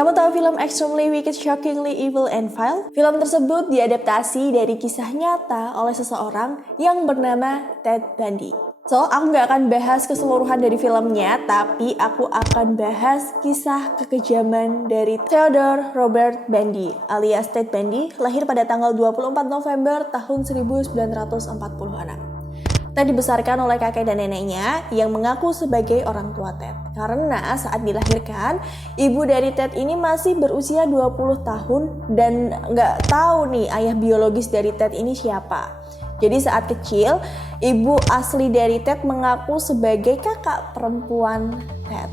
Kamu tahu film Extremely Wicked, Shockingly Evil and Vile? Film tersebut diadaptasi dari kisah nyata oleh seseorang yang bernama Ted Bundy. So, aku nggak akan bahas keseluruhan dari filmnya, tapi aku akan bahas kisah kekejaman dari Theodore Robert Bundy alias Ted Bundy, lahir pada tanggal 24 November tahun 1946. Ted dibesarkan oleh kakek dan neneknya yang mengaku sebagai orang tua Ted. Karena saat dilahirkan, ibu dari Ted ini masih berusia 20 tahun dan nggak tahu nih ayah biologis dari Ted ini siapa. Jadi saat kecil, ibu asli dari Ted mengaku sebagai kakak perempuan Ted.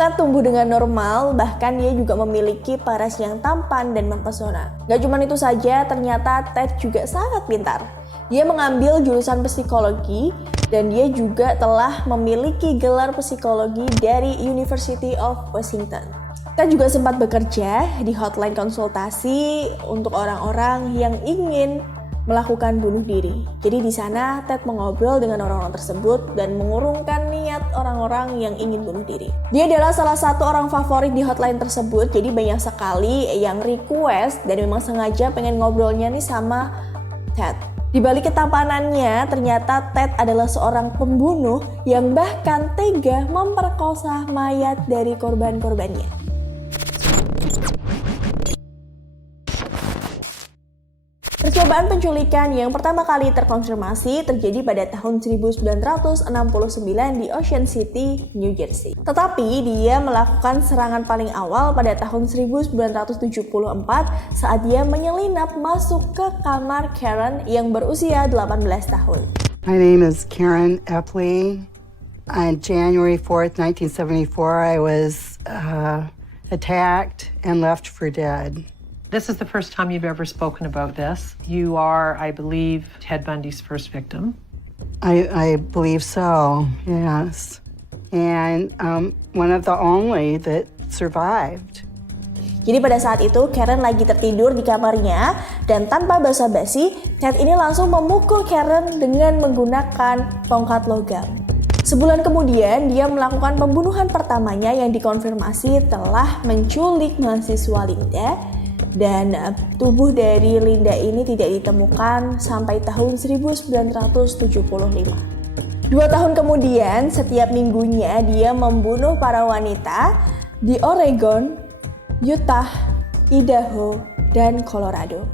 Ted tumbuh dengan normal, bahkan dia juga memiliki paras yang tampan dan mempesona. Gak cuma itu saja, ternyata Ted juga sangat pintar. Dia mengambil jurusan psikologi dan dia juga telah memiliki gelar psikologi dari University of Washington. Ted juga sempat bekerja di hotline konsultasi untuk orang-orang yang ingin melakukan bunuh diri. Jadi di sana Ted mengobrol dengan orang-orang tersebut dan mengurungkan niat orang-orang yang ingin bunuh diri. Dia adalah salah satu orang favorit di hotline tersebut, jadi banyak sekali yang request dan memang sengaja pengen ngobrolnya nih sama Ted. Di balik ketampanannya, ternyata Ted adalah seorang pembunuh yang bahkan tega memperkosa mayat dari korban-korbannya. Percobaan penculikan yang pertama kali terkonfirmasi terjadi pada tahun 1969 di Ocean City, New Jersey. Tetapi dia melakukan serangan paling awal pada tahun 1974 saat dia menyelinap masuk ke kamar Karen yang berusia 18 tahun. My name is Karen Epley. On January 4th, 1974, I was attacked and left for dead. This is the first time you've ever spoken about this. You are, I believe, Ted Bundy's first victim. I believe so, yes. And one of the only that survived. Jadi pada saat itu Karen lagi tertidur di kamarnya dan tanpa basa-basi, Ted ini langsung memukul Karen dengan menggunakan tongkat logam. Sebulan kemudian dia melakukan pembunuhan pertamanya yang dikonfirmasi telah menculik mahasiswa Linda. Dan tubuh dari Linda ini tidak ditemukan sampai tahun 1975. 2 tahun kemudian, setiap minggunya dia membunuh para wanita di Oregon, Utah, Idaho, dan Colorado.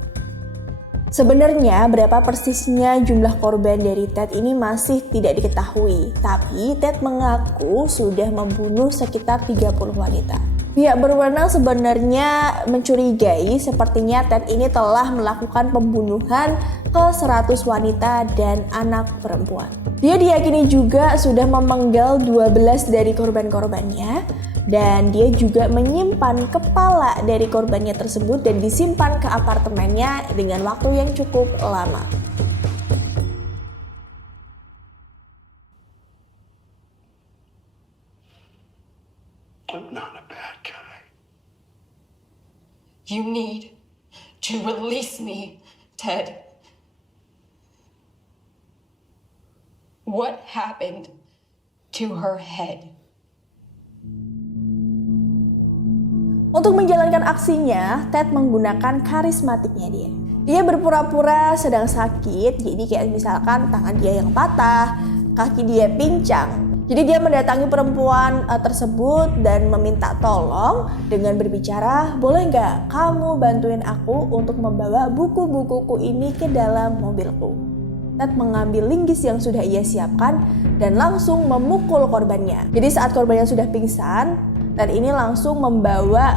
Sebenarnya berapa persisnya jumlah korban dari Ted ini masih tidak diketahui, tapi Ted mengaku sudah membunuh sekitar 30 wanita. Pihak berwenang sebenarnya mencurigai sepertinya Ted ini telah melakukan pembunuhan ke 100 wanita dan anak perempuan. Dia diyakini juga sudah memenggal 12 dari korban-korbannya dan dia juga menyimpan kepala dari korbannya tersebut dan disimpan ke apartemennya dengan waktu yang cukup lama. I'm not a bad guy. You need to release me, Ted. What happened to her head? Untuk menjalankan aksinya, Ted menggunakan karismatiknya dia. Dia berpura-pura sedang sakit, jadi kayak misalkan tangan dia yang patah, kaki dia pincang. Jadi dia mendatangi perempuan tersebut dan meminta tolong dengan berbicara, boleh nggak kamu bantuin aku untuk membawa buku-bukuku ini ke dalam mobilku. Ted mengambil linggis yang sudah ia siapkan dan langsung memukul korbannya. Jadi saat korbannya sudah pingsan, Ted ini langsung membawa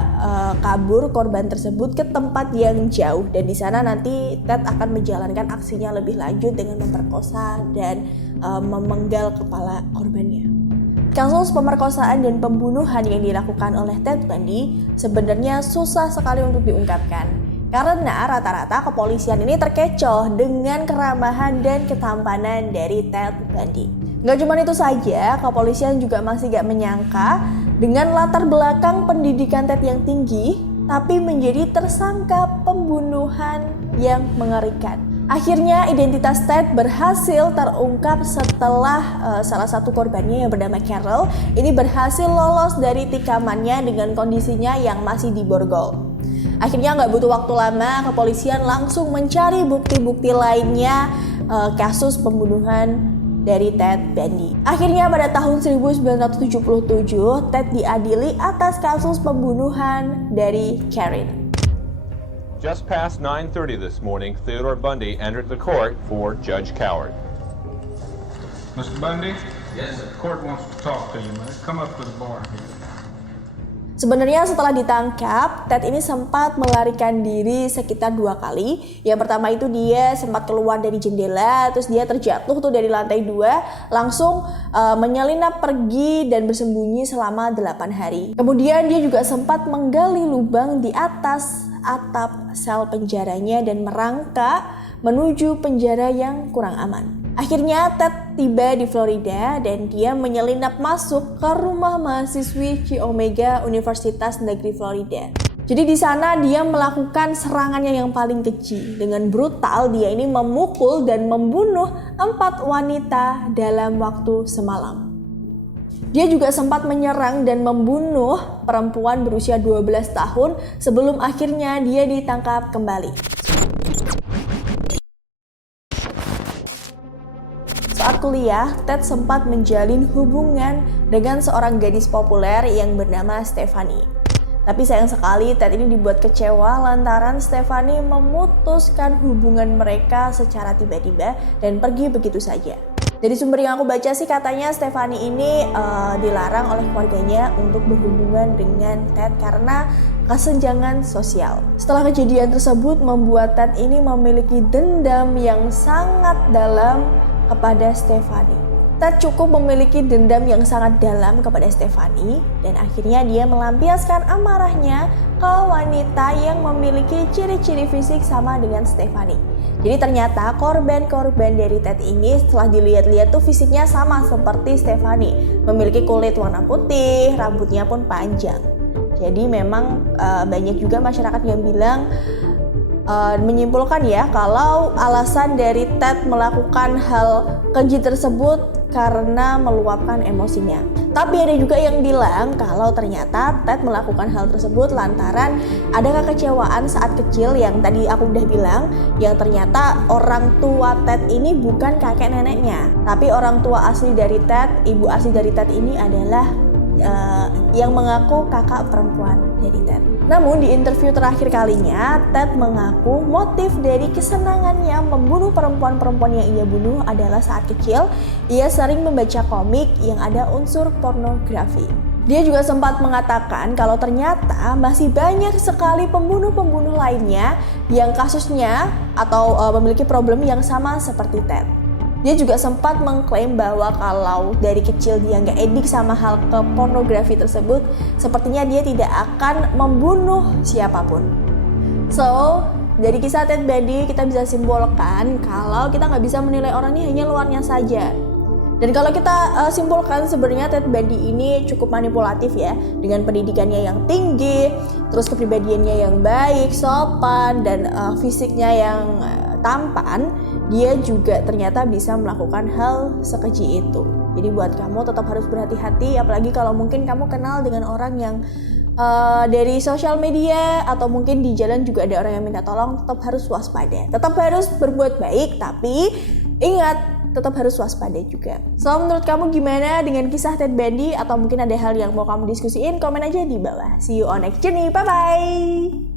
kabur korban tersebut ke tempat yang jauh dan di sana nanti Ted akan menjalankan aksinya lebih lanjut dengan memperkosa dan memenggal kepala korbannya. Kasus pemerkosaan dan pembunuhan yang dilakukan oleh Ted Bundy sebenarnya susah sekali untuk diungkapkan karena rata-rata kepolisian ini terkecoh dengan keramahan dan ketampanan dari Ted Bundy. Gak cuma itu saja, kepolisian juga masih gak menyangka dengan latar belakang pendidikan Ted yang tinggi tapi menjadi tersangka pembunuhan yang mengerikan. Akhirnya identitas Ted berhasil terungkap setelah salah satu korbannya yang bernama Carol ini berhasil lolos dari tikamannya dengan kondisinya yang masih diborgol. Akhirnya nggak butuh waktu lama, kepolisian langsung mencari bukti-bukti lainnya kasus pembunuhan dari Ted Bundy. Akhirnya pada tahun 1977, Ted diadili atas kasus pembunuhan dari Karen. Just past 9:30 this morning, Theodore Bundy entered the court for Judge Coward. Mr. Bundy? Yes, sir. The court wants to talk to you, man. Come up to the bar here. Sebenarnya setelah ditangkap, Ted ini sempat melarikan diri sekitar 2 kali. Yang pertama itu dia sempat keluar dari jendela, terus dia terjatuh tuh dari lantai 2, langsung menyelinap pergi dan bersembunyi selama 8 hari. Kemudian dia juga sempat menggali lubang di atas atap sel penjaranya dan merangkak menuju penjara yang kurang aman. Akhirnya Ted tiba di Florida dan dia menyelinap masuk ke rumah mahasiswi Chi Omega Universitas Negeri Florida. Jadi di sana dia melakukan serangannya yang paling keji. Dengan brutal dia ini memukul dan membunuh 4 wanita dalam waktu semalam. Dia juga sempat menyerang dan membunuh perempuan berusia 12 tahun sebelum akhirnya dia ditangkap kembali. Saat kuliah, Ted sempat menjalin hubungan dengan seorang gadis populer yang bernama Stephanie. Tapi sayang sekali Ted ini dibuat kecewa lantaran Stephanie memutuskan hubungan mereka secara tiba-tiba dan pergi begitu saja. Dari sumber yang aku baca sih katanya Stephanie ini dilarang oleh keluarganya untuk berhubungan dengan Ted karena kesenjangan sosial. Setelah kejadian tersebut membuat Ted ini memiliki dendam yang sangat dalam kepada Stephanie. Ted cukup memiliki dendam yang sangat dalam kepada Stephanie dan akhirnya dia melampiaskan amarahnya ke wanita yang memiliki ciri-ciri fisik sama dengan Stephanie. Jadi ternyata korban-korban dari Ted ini setelah dilihat-lihat tuh fisiknya sama seperti Stephanie. Memiliki kulit warna putih, rambutnya pun panjang. Jadi memang banyak juga masyarakat yang bilang menyimpulkan ya kalau alasan dari Ted melakukan hal keji tersebut karena meluapkan emosinya. Tapi ada juga yang bilang kalau ternyata Ted melakukan hal tersebut lantaran ada kekecewaan saat kecil yang tadi aku udah bilang, yang ternyata orang tua Ted ini bukan kakek neneknya, tapi orang tua asli dari Ted, ibu asli dari Ted ini adalah yang mengaku kakak perempuan dari Ted. Namun di interview terakhir kalinya, Ted mengaku motif dari kesenangannya membunuh perempuan-perempuan yang ia bunuh adalah saat kecil ia sering membaca komik yang ada unsur pornografi. Dia juga sempat mengatakan kalau ternyata masih banyak sekali pembunuh-pembunuh lainnya yang kasusnya atau memiliki problem yang sama seperti Ted. Dia juga sempat mengklaim bahwa kalau dari kecil dia nggak edik sama hal ke pornografi tersebut, sepertinya dia tidak akan membunuh siapapun. So, dari kisah Ted Bundy kita bisa simpulkan kalau kita nggak bisa menilai orang ini hanya luarnya saja. Dan kalau kita simpulkan sebenarnya Ted Bundy ini cukup manipulatif ya, dengan pendidikannya yang tinggi, terus kepribadiannya yang baik, sopan, dan fisiknya yang tampan, dia juga ternyata bisa melakukan hal sekeji itu. Jadi buat kamu tetap harus berhati-hati, apalagi kalau mungkin kamu kenal dengan orang yang dari sosial media atau mungkin di jalan juga ada orang yang minta tolong, tetap harus waspada. Tetap harus berbuat baik, tapi ingat tetap harus waspada juga. So, menurut kamu gimana dengan kisah Ted Bundy? Atau mungkin ada hal yang mau kamu diskusiin? Komen aja di bawah. See you on next journey. Bye-bye!